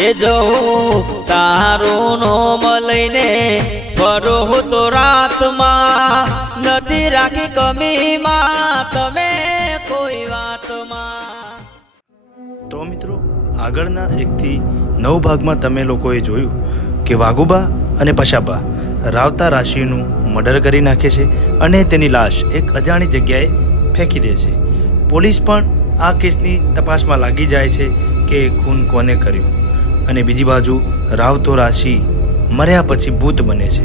એ જવું તારું નોમ લઈને ફરો તો રાતમાં નથી રાખી કમીમાં તમે કોઈ વાતમાં. તો મિત્રો, આગળના એકથી નવ ભાગમાં તમે લોકોએ જોયું કે વાઘુબા અને પશાબા રાવતા રાશિનું મર્ડર કરી નાખે છે અને તેની લાશ એક અજાણી જગ્યાએ ફેંકી દે છે. પોલીસ પણ આ કેસની તપાસમાં લાગી જાય છે કે ખૂન કોને કર્યું? અને બીજી બાજુ રાવતો રાશિ મર્યા પછી ભૂત બને છે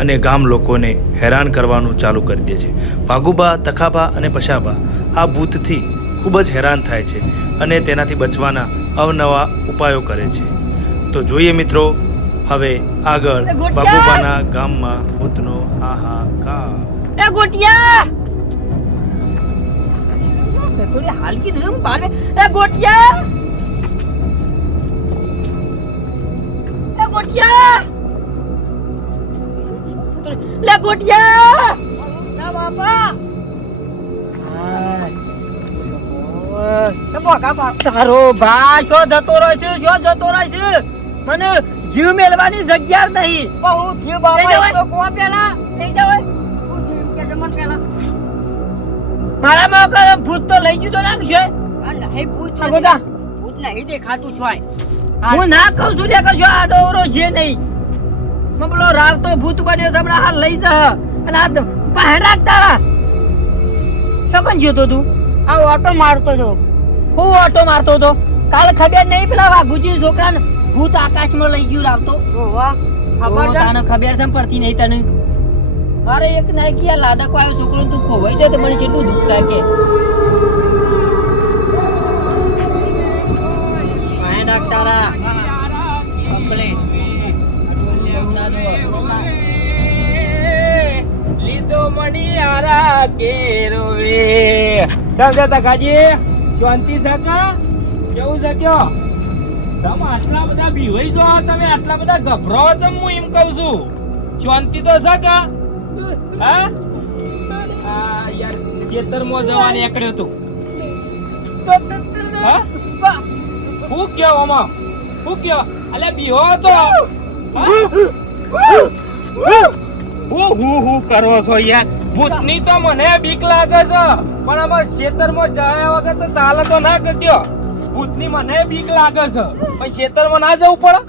અને ગામ લોકોને હેરાન કરવાનું ચાલુ કરી દે છે. ભાગુબા તખાબા અને પશાબા આ ભૂતથી ખૂબ જ હેરાન થાય છે અને તેનાથી બચવાના અવનવા ઉપાયો કરે છે. તો જોઈએ મિત્રો હવે આગળ બાબુબાના ગામમાં ભૂતનો હાહાકાર. એ ગોટિયા! થોડી હાલકી દઉં બાર એ ગોટિયા! ગોટિયા! લે ગોટિયા! ના બાપા! તારો ભાઈ શો જતો રહેશે શો જતો રહેશે મને જીવ મેળવાની જગ્યા નહીં. હું જીવ બાપા કોણ પેલા. લઈ જાવ મારા માં કરે ભૂત તો લઈ જતો નાખશે નહીં ભૂત આ ગોદા. હિદે ખાતું છોય હું. ના કહું છું લે કશો આ ડોરો છે નહીં. મેં બોલો રાવ તો ભૂત બન્યો તો હમણાં હાલ લઈ જા. અને આ તો બહાર તારા. શકન જોતો તું? આ ઓટો મારતો તો હું ઓટો મારતો તો કાલ ખબર નહીં પેલા વાઘુજી છોકરાને ભૂત આકાશમાં લઈ ગયું રાવતો ઓહો ખબર તને ખબર છે પડતી નહીં તને? મારે એક નાખી આ લાડકો આવ્યો છોકરો ને તું ખોવાઈ જાય તો મને કેટલું દુઃખ લાગે. માયા હતા કમ્પ્લીટ ના જોવો. લીધો મણી આરા કેરો વે સમજે તકાજી શાંતિ સકા કેવું છે કયો તમે આટલા બધા બીવાઈ જો તમે આટલા બધા ગભરાવો છો હું એમ કહું છું. શાંતિ તો સકા હા? આ યાર ખેતરમાં જવા નીકળ્યો તું કયો આમાં. હું કયો અલે બીહો તો હા? હું હું કરો છો યાર? ભૂતની તો મને બીક લાગે છે. પણ આમાં ખેતરમાં જાય વગર તો ચાલે તો ના ગયો ભૂતની મને બીક લાગે છે. પણ ખેતરમાં ના જવું પડે?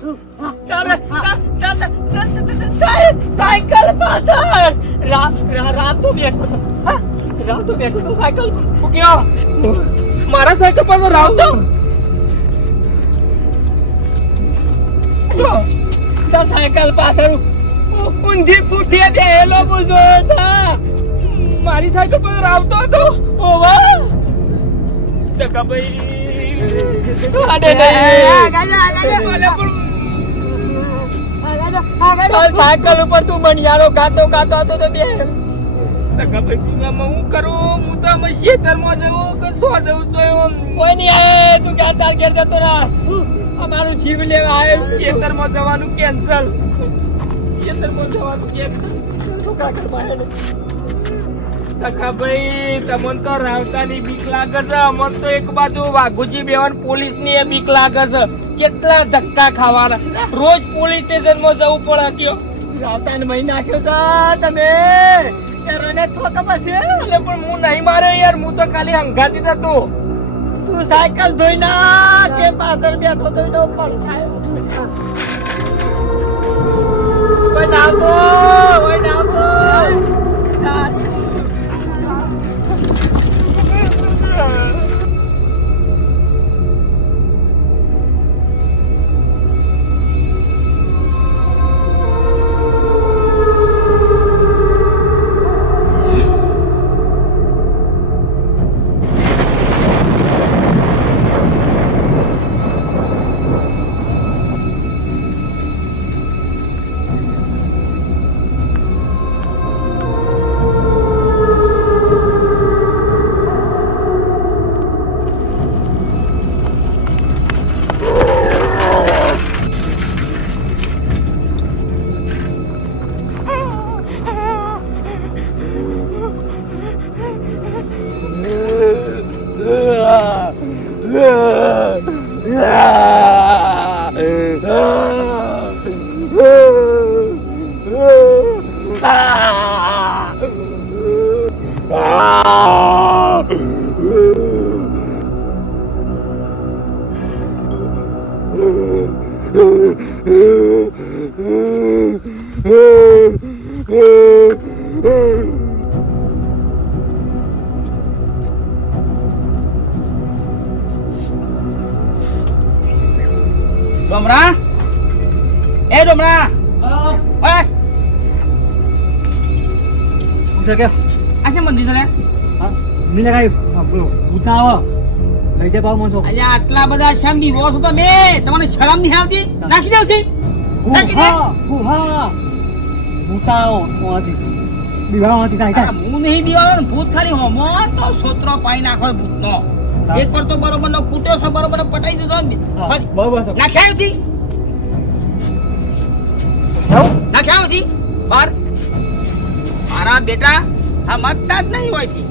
સાયકલ પાછળ. રાત બેઠો હા? બેઠો સાયકલ પર. કયો મારા સાયકલ પર રાવતો તાર સાયકલ પાછળ ઊંધી ફૂટીએ બેહેલો બુજો છે. મારી સાયકલ પર રાવતો હતો? ઓવા. ટકા ભાઈ આડે નહીં. સાયકલ ઉપર તું મણિયારો ગાતો ગાતો હતો તો બે ટકા ભાઈ હું કરું? હું તો આમાં ખેતરમાં જવું કે શું જવું તો કોઈ નહીં તું ક્યાં તાર ઘેર જતો ના અમારું જીવ લેવા આવ્યો ખેતરમાં જવાનું કેન્સલ ખેતરમાં જવાનું કેન્સલ હેડે. ભાઈ તમને તો રાવતાની બીક લાગે છે. અમને તો એક બાજુ વાઘુજી બેવાન પોલીસની એ બીક લાગે છે. કેટલા ધક્કા ખાવાના. રોજ પોલીસ સ્ટેશનમાં જવું પડે કયો. રાતાને મહી નાખ્યો છે. તમે રને તો તો પછી. એટલે પણ હું નહીં મારે યાર હું તો ખાલી હંગાતી હતો. તું સાયકલ ધોઈ ના કે પાછળ બેઠો ધોઈ નો સાહેબ. ઓય નાવતો ઓય નાવતો ડોમરા? એ ડોમરા! ઓય! પૂછો કે? આ છે મંદિર છે મિલે કાઈ? બોલો. ભૂતા આવો લઈ જાય પાવ મો અલ્યા આટલા બધા શેમ દીવો છો તમે? તમને શરમ નહીં આવતી? નાખી દેવથી નાખી દે. હા હા ભૂતા આવો ઓથી બીવા ઓથી થાય. હું નહીં દીવાનો ને ભૂત ખાલી હોમો તો સોત્રો પાઈ નાખો ભૂતનો. હા. એક વાર તો બરોબર નો કૂટ્યો છે બરોબર નો પટાઈ દીધો ને. બરોબર નાખ્યા નથી નાખ્યા નથી બાર. મારા બેટા આ મતતા જ નહીં હોયથી.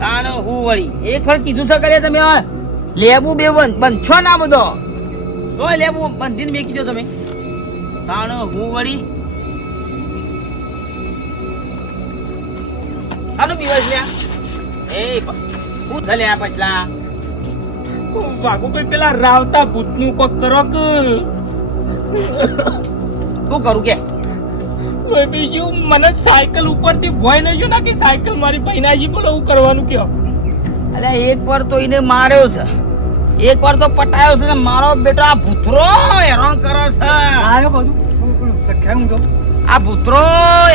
તાણ હું વળી? એક વાર કીધું છે કરે તમે લેબુ બે બંધ છો ના બધો? તો લેબુ બંધીને મેકી દો તમે. તાણ હું વળી? હાલો દિવસ લ્યા. એ હું થલે આ પછલા? વાઘુભાઈ પેલા રાવતા ભૂતનું કોક કરો કે? શું કરું કે? બીજું મને સાયકલ ઉપરથી ભોય ગયો ના કે સાયકલ મારી પૈનાજી બોલો હું કરવાનું કયો? અલ્યા એક વાર તો એને માર્યો છે. એક વાર તો પટાયો છે ને મારો બેટો આ ભૂતરો હેરાન કરે છે. આયો કહું તો આ ભૂતરો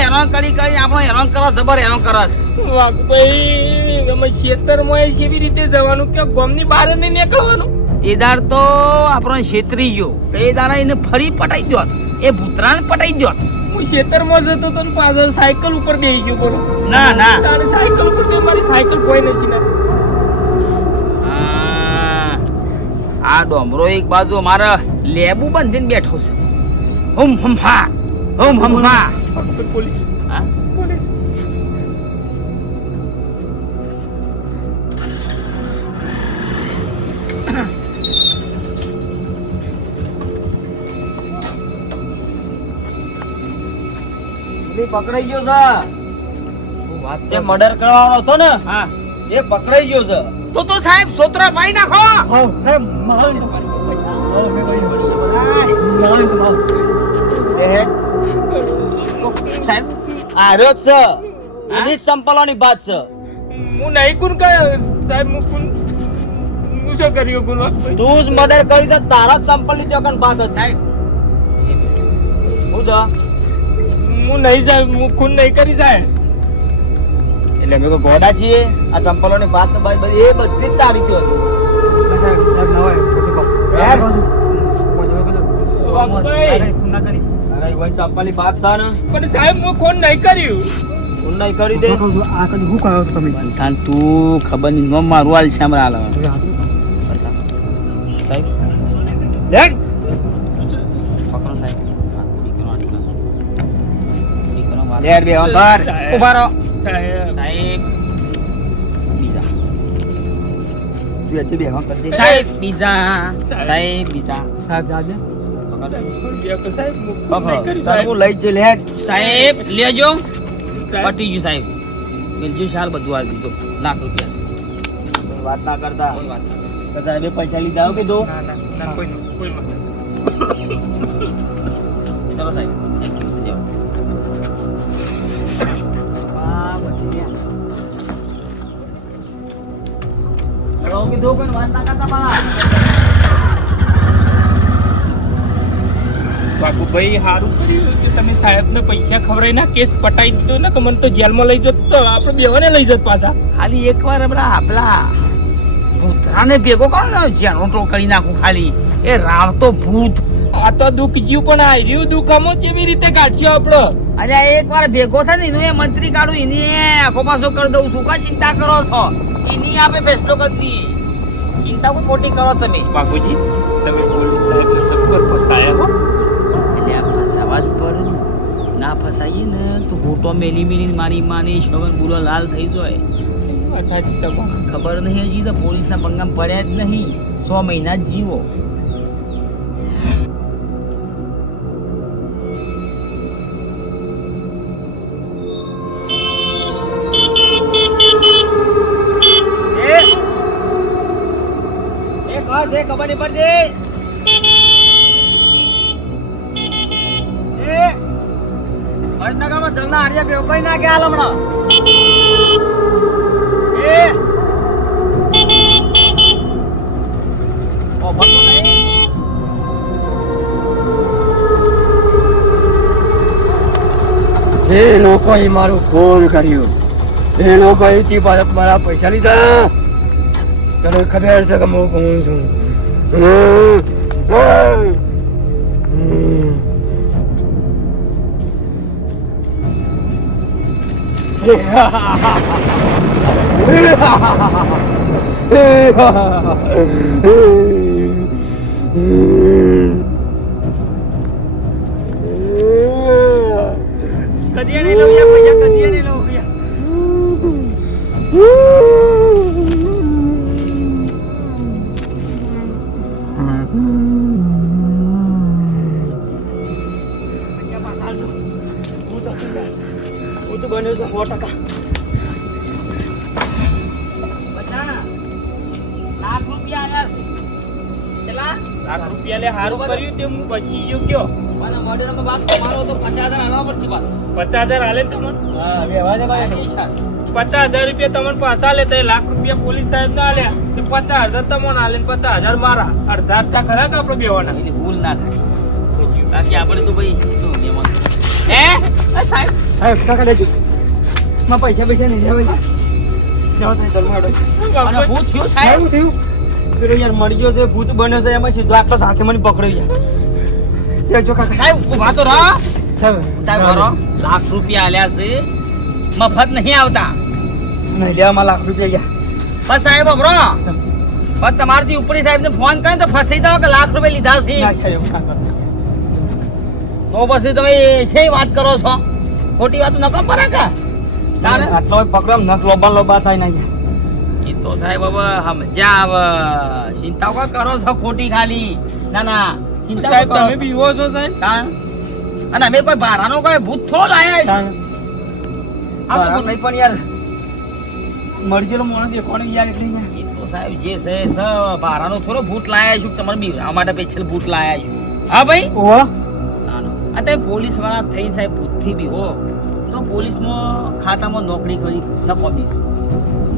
હેરાન કરી કરી આપણો હેરાન કરે જબર હેરાન કરે છે. વાઘુભાઈ અમે ખેતરમાં કેવી રીતે જવાનું? કે ગામની બહાર નહીં નીકળવાનું? તે તો આપણો છેતરી ગયો. તે એને ફરી પટાઈ દ્યો એ ભૂતરાણ પટાઈ દ્યો હું ખેતરમાં જતો તો પાછળ સાયકલ ઉપર બેસી ગયો બોલો. ના ના. તારે સાયકલ ઉપર બે મારી સાયકલ કોઈ નથી ને. આ આ ડોમરો એક બાજુ મારે લેબુ બંધીને બેઠો છે. હમ હમ હા. હમ હમ હા. પોલીસ. હા? પોલીસ. પકડાઈ ગયો છે. જે મર્ડર કરવાનો હતો ને હા. એ પકડાઈ ગયો છે. તો તો સાહેબ સોત્રા પાઈ નાખો. હા સાહેબ મારો સાહેબ આર્યો છે. એની વાત છે. હું નહીં કુન કે સાહેબ હું કુન હું શું કર્યું કુન તું જ મર્ડર કરી તો તારા જ સંપલની ચોકન ભાગ સાહેબ. હું જો હું નહીં સાહેબ હું ખૂન નહીં કરી સાહેબ એટલે અમે ગોડા છીએ. આ સંપલોની વાત તો બધી બધી- એ બધી જ તારી થયો સાહેબ સાહેબ ના હોય પછી કહો એમ? વાઘુભાઈ. ના કરી? અરે એ ભાઈ સંપલની વાત છે ને. પણ સાહેબ હું ખૂન નહીં કર્યું. હું નહીં કરી દે. આ કદી હું કરો તમે? તું ખબર નહીં નો મારું હાલ શામ હાલ હેડ. પકડો સાહેબ બે અંધાર સાહેબ. ઊભા રહો સાહેબ સાહેબ બીજા તું બે કરજે. સાહેબ બીજા સાહેબ. બીજા સાહેબ જાજે સાહેબ લેજો પટી ગયું સાહેબ મિલજુ શાલ બધું હાલ દીધું લાખ રૂપિયા વાત ના કરતા વાત ના કરો. તો સાહેબે પૈસા લીધા હો કીધું. ના ના ના ચલો સાહેબ હવે કીધું કોઈ વાત ના કરતા મારા. વાઘુભાઈ સારું કર્યું કે તમે સાહેબને પૈસા ખવડાવી ના કેસ પટાઈ દીધો ને કે મને તો જેલમાં લઈ જતો તો આપણે બેવાને લઈ જત પાછા. ખાલી એકવાર આપણા આપલા. ભૂતરાને ભેગો કરો ને જેનો કરી નાખું ખાલી. એ રાવ તો ભૂત. આ તો દુઃખ જીવ પણ આવ્યું દુઃખ અમો કેવી રીતે કાઢશો આપણો? અરે એક વાર ભેગો થાય ને એનું એ મંત્રી કાઢું એની આખો પાછો કરી દઉં શું કા ચિંતા કરો છો? એની આપે ફેસલો કરી દઈએ ચિંતા કોઈ ખોટી કરો તમે. બાપુજી તમે પોલીસ સાહેબ સબર ફસાયા હો. એટલે આ ફસાવા જ પડે ને. ના ફસાઈએ ને તો ફોટો મેલી મેલી મારી માની શગન બુલો લાલ થઈ જાય. ખબર નહીં હજી તો પોલીસના પંગામ પડ્યા જ નહીં. સો મહિના જ જીવો. ખબર નહીં પડતી. વડનગરમાં જલના હાડિયા કઈ ના ગયા હમણાં. જે લોકોએ મારું ખૂન કર્યું, એ લોકોએ થી પાછા મારા પૈસા લીધા. તને ખબર છે કે હું કોણ છું? હમ. પચાસ હજાર હાલે તમને. પચાસ હજાર રૂપિયા તમને પાછા લે લાખ રૂપિયા પોલીસ સાહેબ ના આલ્યા તો પચાસ હજાર તમને હાલે પચાસ હજાર મારા. અડધા અડધા ખરા કે આપણે બેવાના? ભૂલ ના થાય. બાકી આપણે તો ભાઈ એ તો મહેમાન. હે સાહેબ. સાહેબ કાકા લેજો માં પૈસા પૈસા નહીં તમે જમવા ભૂત થયું સાહેબ? થયું? પેલો યાર મરી ગયો છે ભૂત બન્યો છે એમાં સીધો આટલો સાથે મને પકડાઈ જાય જો કાકા. સાહેબ ઊભા તો રહો. લાખ રૂપિયા આલ્યા છે. મફત નહીં આવતા. નહીં લેવામાં લાખ રૂપિયા ગયા. બસ સાહેબ ભરો બસ તમારથી ઉપરી સાહેબ ને ફોન કરે તો ફસાઈ દો કે લાખ રૂપિયા લીધા છે. તો પછી તમે છે વાત કરો છો? ખોટી વાત ન કરો પડે કે? આટલો પકડો એમ લોબા લોબા થાય ના એ તો સાહેબ હવે સમજ્યા હવે ચિંતા કરો છો ખોટી ખાલી? ના ના ચિંતા તમે બીવો છો? સાહેબ? અને અમે કોઈ ભારાનો કોઈ ભૂત થોડ લાયા છે. આ તો નહીં પણ યાર મરી ગયેલો માણસ દેખવાનો યાર એટલે એ તો સાહેબ જે છે સ ભારાનો થોડો ભૂત લાયા છું. તમારે બીવરા માટે પેછલ ભૂત લાયા છું. હા ભાઈ? ઓહો. આ તમે પોલીસવાળા થઈ સાહેબ ભૂતથી બી હો. તો પોલીસમાં ખાતામાં નોકરી કરી દઈશ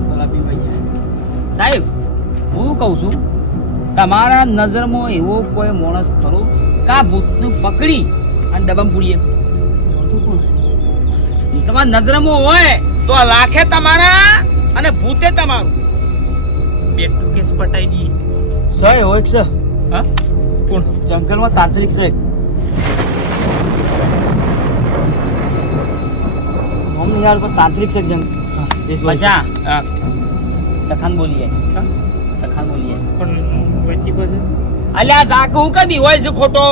ભલા સાહેબ હું કહું છું તમારા નજરમાં એવો કોઈ માણસ ખરો? કા ભૂતનું પકડી અને ડબ્બામાં પૂરીએ તમારા નજરમાં હોય તો આ લાખે તમારા અને ભૂતે તમારું. બેટું કેસ પટાઈ દઈએ. સહે હોય છે હા? કોણ? જંગલમાં તાંત્રિક છે. મમ્મી યાર કોઈ તાંત્રિક છે જંગલ હા, હા. તખાન બોલીએ. હા? તખાન બોલીએ. પણ વચ્ચે પછી? અલ્યા ઝાકુ કદી હોય છે ખોટો?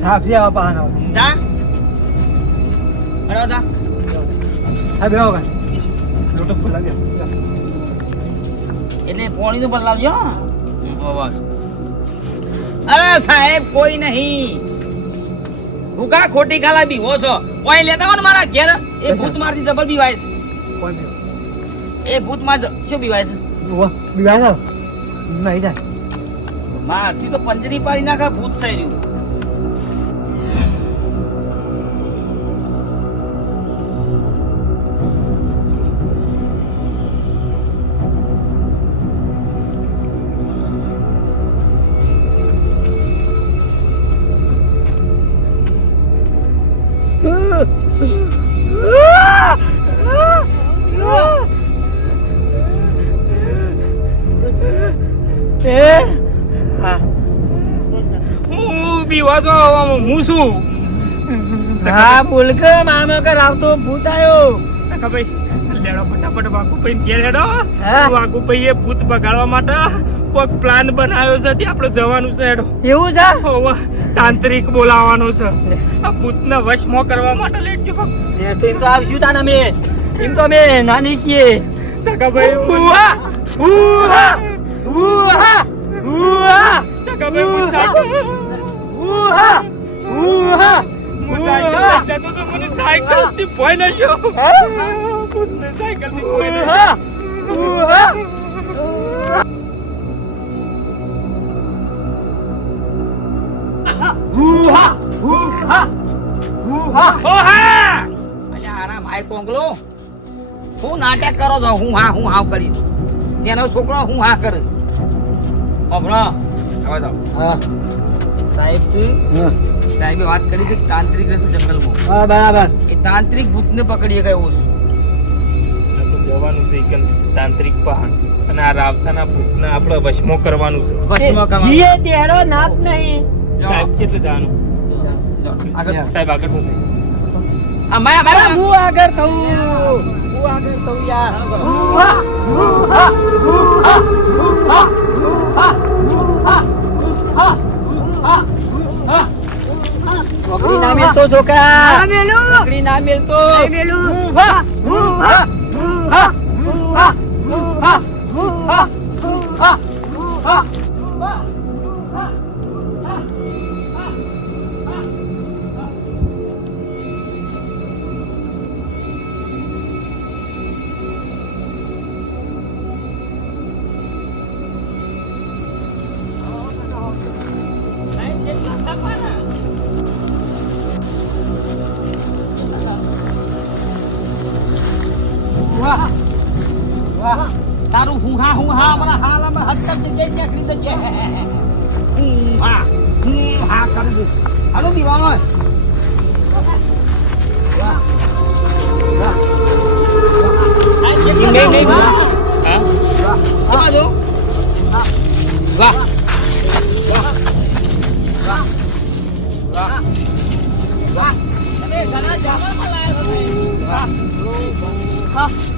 સાફી આવા બહાના જા. અરે જા. હા બેહો કાકા. લોટો ખુલ્લા બેહો. એટલે પોણી નું બદલાવજો. બસ. અરે સાહેબ કોઈ નહીં. ભૂકા ખોટી ખાલા બી હો છો. ઓય લેતા ને મારા ઘેર. એ ભૂત મારથી જબર બીવાય છે. એ ભૂતમાં શું બીવાય છે? બીવાય નહીં જાય. મારથી તો પંજરી પાડી નાખા ભૂત રહ્યું છો હું શું હા બોલ કે મામા કે રાવતો ભૂત આવ્યો કાકા ભાઈ લેડો ફટાફટ વાઘુ ભાઈ ઘેર હેડો. હા. ભાઈ એ ભૂત બગાડવા માટે કોઈક પ્લાન બનાવ્યો છે ત્યાં આપણે જવાનું છે હેડો. એવું છે? તાંત્રિક બોલાવવાનો છે. આ ભૂતને વશમાં કરવા માટે લેટ ગયો એ તો એમ તો આવશું તાને અમે. એમ તો અમે નાની કીએ કાકા ભાઈ ઉહા ઉહા. ઉહા ઉહા કાકા ભાઈ હું સાયકલ ઉહા ઉહા હું સાયકલ લઈ જતો તો મને સાયકલથી ભય નહીં ગયો ભૂતને સાયકલથી ભય નહીં ઉહા ઉહા ઉહા ઉહા ઉહા ઓહા આ કોંગલો હું નાટક કરો છો હું હા હું હાવ કરી તેનો છોકરો હું હા કરે અભરો હવે તો હા સાહેબ છે. હા. સાહેબે વાત કરી છે કે તાંત્રિક રહેશે જંગલમાં. હા બરાબર. એ તાંત્રિક ભૂતને પકડીએ આપણે જવાનું છે એક તાંત્રિક પહાડ. અને આ રાવતાના ભૂતને આપણે વશમાં કરવાનું છે. વચમાં કરવાનું. જીએ તેરો નાપ નહીં. સાહેબ કેટલે જવાનું? આગળ સાહેબ આગળ આ માયા માયા. હું આગળ થઉં. હું આગળ થઉં યાર. નોકરી ના મેલતો છોકરા નોકરી ના મેલતો. તારું હમણાં હાલ અમે હદ તક જગ્યાએ ચાકરી છે. હા હું હા કરું છું હાલો દીવાનો. હા? વાહ તમે ઘણા જામામાં લાયા છો તમે.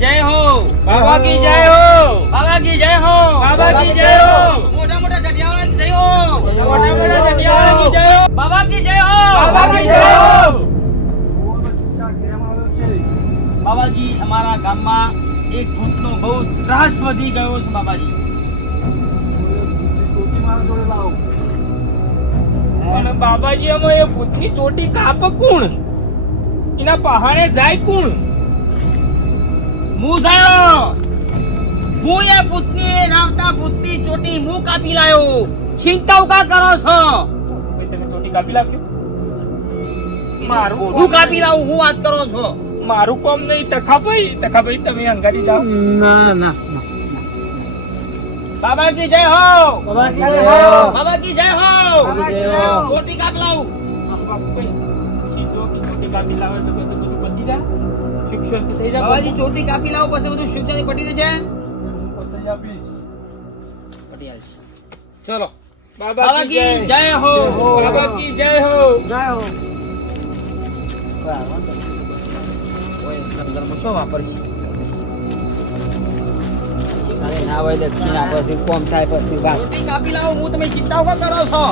જય હો બાબા કી જય હો બાબા કી જય હો બાબા કી જય હો મોટા મોટા જટિયાવાળા કી જય હો મોટા મોટા જટિયાવાળા કી જય હો બાબા કી જય હો બાબા કી જય હો ગામમાં એક ભૂતનો બહુ ત્રાસ વધી ગયો છે બાબાજી. અને બાબાજી અમે એ ભૂતની ચોટી કાપ કોણ? એના પહાડે જાય કોણ? હું થયો હું એ ભૂતની રાવતા ભૂતની ચોટી હું કાપી લાયો. ચિંતા કા કરો છો? તમે ચોટી કાપી લાવ્યો? મારું હું કાપી લાવું હું વાત કરો છો? મારું કોમ નહીં તખાભાઈ તખાભાઈ તમે અંગારી જાઓ. ના ના બાબાજી જય હો! બાબાજી જય હો. બાબાજી જય હો! જય હો. ચોટી કાપી લાવું. સીધો કે કાપી લાવે તો પછી બધું પતી જાય શિક્ષણ થઈ જાય બાબાજી ચોટી કાપી લાવો પછી બધું શિક્ષણ પટી જશે. પટી આવશે. ચલો. બાબા કી જય હો! બાબા કી જય હો! સંદર્ભમાં શું વાપરશે. ના હોય દક્ષિણ કોમ થાય પછી વાત. કાપી લાવો, હું તમે ચિંતા કરો છો?